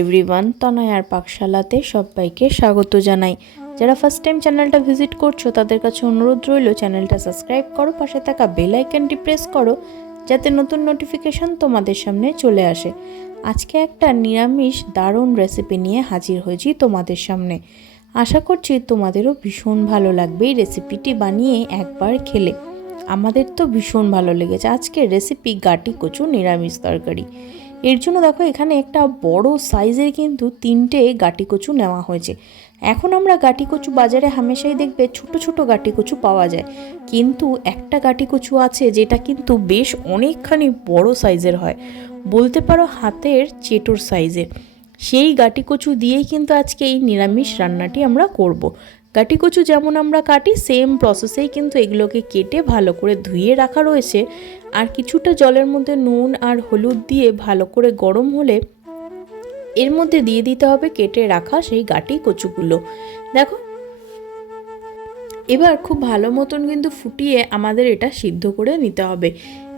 Everyone তনয়ার পাকশালাতে সবাইকে স্বাগত জানাই। যারা ফার্স্ট টাইম চ্যানেলটা ভিজিট করছ, তাদের কাছে অনুরোধ রইল চ্যানেলটা সাবস্ক্রাইব করো, পাশে থাকা বেল আইকনটি প্রেস করো, যাতে নতুন নোটিফিকেশন তোমাদের সামনে চলে আসে। আজকে একটা নিরামিষ দারুণ রেসিপি নিয়ে হাজির হয়েছি তোমাদের সামনে। আশা করছি তোমাদেরও ভীষণ ভালো লাগবে এই রেসিপিটি বানিয়ে একবার খেলে। আমাদের তো ভীষণ ভালো লেগেছে। আজকের রেসিপি গাটি কচু নিরামিষ তরকারি। এর জন্য দেখো এখানে একটা বড় সাইজের কিন্তু তিনটে গাটি কচু নেওয়া হয়েছে। এখন আমরা গাটি কচু বাজারে হামেশাই দেখবে ছোট ছোট গাটি কচু পাওয়া যায়। কিন্তু একটা গাটি কচু আছে যেটা কিন্তু বেশ অনেকখানি বড় সাইজের হয়। বলতে পারো হাতের চেটোর সাইজের। সেই গাটি কচু দিয়েই কিন্তু আজকে এই নিরামিষ রান্নাটি আমরা করব। গাটি কচু যেমন আমরা কাটি সেম প্রসেসেই কিন্তু এগুলোকে কেটে ভালো করে ধুয়ে রাখা রয়েছে। আর কিছুটা জলের মধ্যে নুন আর হলুদ দিয়ে ভালো করে গরম হলে এর মধ্যে দিয়ে দিতে হবে কেটে রাখা সেই গাটি কচুগুলো দেখো এবার খুব ভালো মতন কিন্তু ফুটিয়ে আমাদের এটা সিদ্ধ করে নিতে হবে।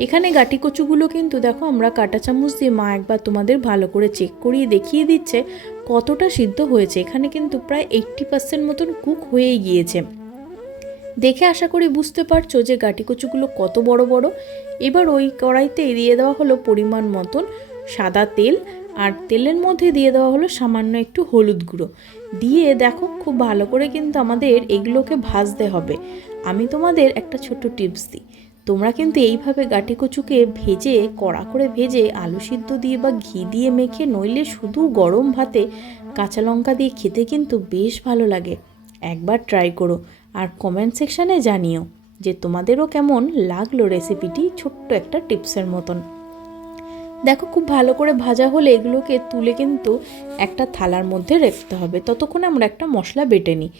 এখানে গাটি কচুগুলো কিন্তু দেখো আমরা কাঁটা চামচ দিয়ে মা একবার তোমাদের ভালো করে চেক করিয়ে দেখিয়ে দিচ্ছে কতটা সিদ্ধ হয়েছে। এখানে কিন্তু প্রায় এইট্টি পার্সেন্ট মতন কুক হয়েই গিয়েছে। দেখে আশা করি বুঝতে পারছ যে গাটি কচুগুলো কত বড় বড়। এবার ওই কড়াইতে দিয়ে দেওয়া হলো পরিমাণ মতন সাদা তেল আর তেলের মধ্যে দিয়ে দেওয়া হলো সামান্য একটু হলুদ গুঁড়ো। দিয়ে দেখো খুব ভালো করে কিন্তু আমাদের এগুলোকে ভাজতে হবে। আমি তোমাদের একটা ছোট্ট টিপস দিই। তোমরা কিন্তু এইভাবে গাটি কচুকে ভেজে, কড়া করে ভেজে আলু সিদ্ধ দিয়ে বা ঘি দিয়ে মেখে, নইলে শুধু গরম ভাতে কাঁচা লঙ্কা দিয়ে খেতে কিন্তু বেশ ভালো লাগে। একবার ট্রাই করো আর কমেন্ট সেকশানে জানিও যে তোমাদেরও কেমন লাগল রেসিপিটি ছোট্ট একটা টিপসের মতন। দেখো খুব ভালো করে ভাজা হলে এগুলোকে তুলে কিন্তু একটা থালার মধ্যে রাখতে হবে। ততক্ষণে আমরা একটা মশলা বেটে নিই।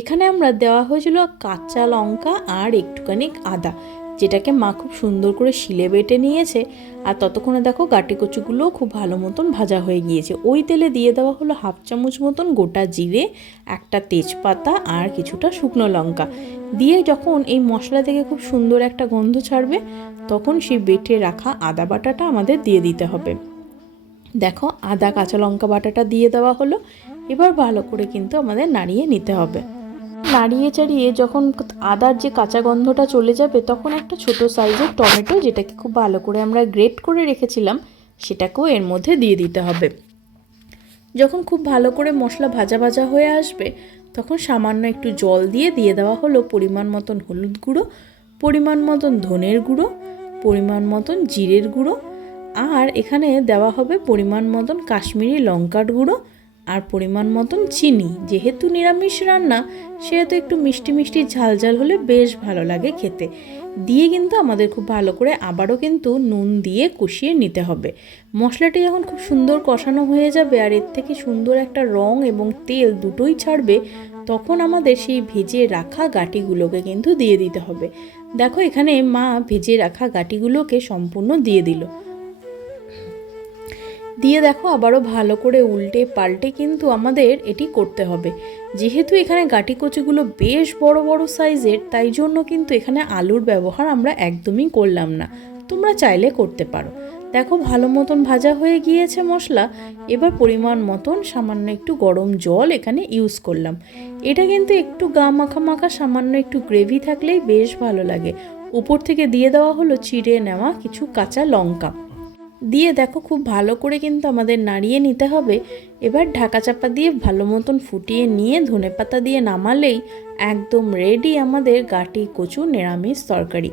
এখানে আমরা দেওয়া হয়েছিল কাঁচা লঙ্কা আর একটুখানি আদা, যেটাকে মা খুব সুন্দর করে শিলে বেটে নিয়েছে। আর ততক্ষণে দেখো গাটি কচুগুলোও খুব ভালো মতন ভাজা হয়ে গিয়েছে। ওই তেলে দিয়ে দেওয়া হলো হাফ চামচ মতন গোটা জিরে, একটা তেজপাতা আর কিছুটা শুকনো লঙ্কা। দিয়ে যখন এই মশলা থেকে খুব সুন্দর একটা গন্ধ ছাড়বে, তখন সেই বেটে রাখা আদা বাটাটা আমাদের দিয়ে দিতে হবে। দেখো আদা কাঁচা লঙ্কা বাটাটা দিয়ে দেওয়া হলো। এবার ভালো করে কিন্তু আমাদের নাড়িয়ে নিতে হবে। নাড়িয়ে চাড়িয়ে যখন আদার যে কাঁচা গন্ধটা চলে যাবে, তখন একটা ছোট সাইজের টমেটো যেটাকে খুব ভালো করে আমরা গ্রেট করে রেখেছিলাম, সেটাকেও এর মধ্যে দিয়ে দিতে হবে। যখন খুব ভালো করে মশলা ভাজা ভাজা হয়ে আসবে, তখন সামান্য একটু জল দিয়ে দিয়ে দেওয়া হলো পরিমাণ মতন হলুদ গুঁড়ো, পরিমাণ মতন ধনের গুঁড়ো, পরিমাণ মতন জিরের গুঁড়ো, আর এখানে দেওয়া হবে পরিমাণ মতন কাশ্মীরি লঙ্কার গুঁড়ো আর পরিমাণ মতন চিনি। যেহেতু নিরামিষ রান্না, সেহেতু একটু মিষ্টি মিষ্টি ঝাল ঝাল হলে বেশ ভালো লাগে খেতে। দিয়ে কিন্তু আমাদের খুব ভালো করে আবারও কিন্তু নুন দিয়ে কষিয়ে নিতে হবে। মশলাটি যখন খুব সুন্দর কষানো হয়ে যাবে আর এর থেকে সুন্দর একটা রং এবং তেল দুটোই ছাড়বে, তখন আমাদের সেই ভেজে রাখা গাটিগুলোকে কিন্তু দিয়ে দিতে হবে। দেখো এখানে মা ভেজে রাখা গাটিগুলোকে সম্পূর্ণ দিয়ে দিল। দিয়ে দেখো আবারও ভালো করে উল্টে পাল্টে কিন্তু আমাদের এটি করতে হবে। যেহেতু এখানে গাটি বেশ বড় বড় সাইজের, তাই জন্য কিন্তু এখানে আলুর ব্যবহার আমরা একদমই করলাম না। তোমরা চাইলে করতে পারো। দেখো ভালো মতন ভাজা হয়ে গিয়েছে মশলা। এবার পরিমাণ মতন সামান্য একটু গরম জল এখানে ইউজ করলাম। এটা কিন্তু একটু গা মাখা মাখা সামান্য একটু গ্রেভি থাকলেই বেশ ভালো লাগে। উপর থেকে দিয়ে দেওয়া হলো চিড়ে নেওয়া কিছু কাঁচা লঙ্কা। দিয়ে দেখো খুব ভালো করে কিন্তু আমাদের নাড়িয়ে নিতে হবে। এবার ঢাকা চাপা দিয়ে ভালো মতন ফুটিয়ে নিয়ে ধনে পাতা দিয়ে নামালেই একদম রেডি আমাদের গাটি কচু নিরামিষ তরকারি।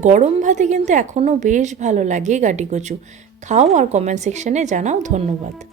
গরম ভাতে কিন্তু এখনও বেশ ভালো লাগে গাটি কচু। খাও আর কমেন্ট সেকশনে জানাও ধন্যবাদ।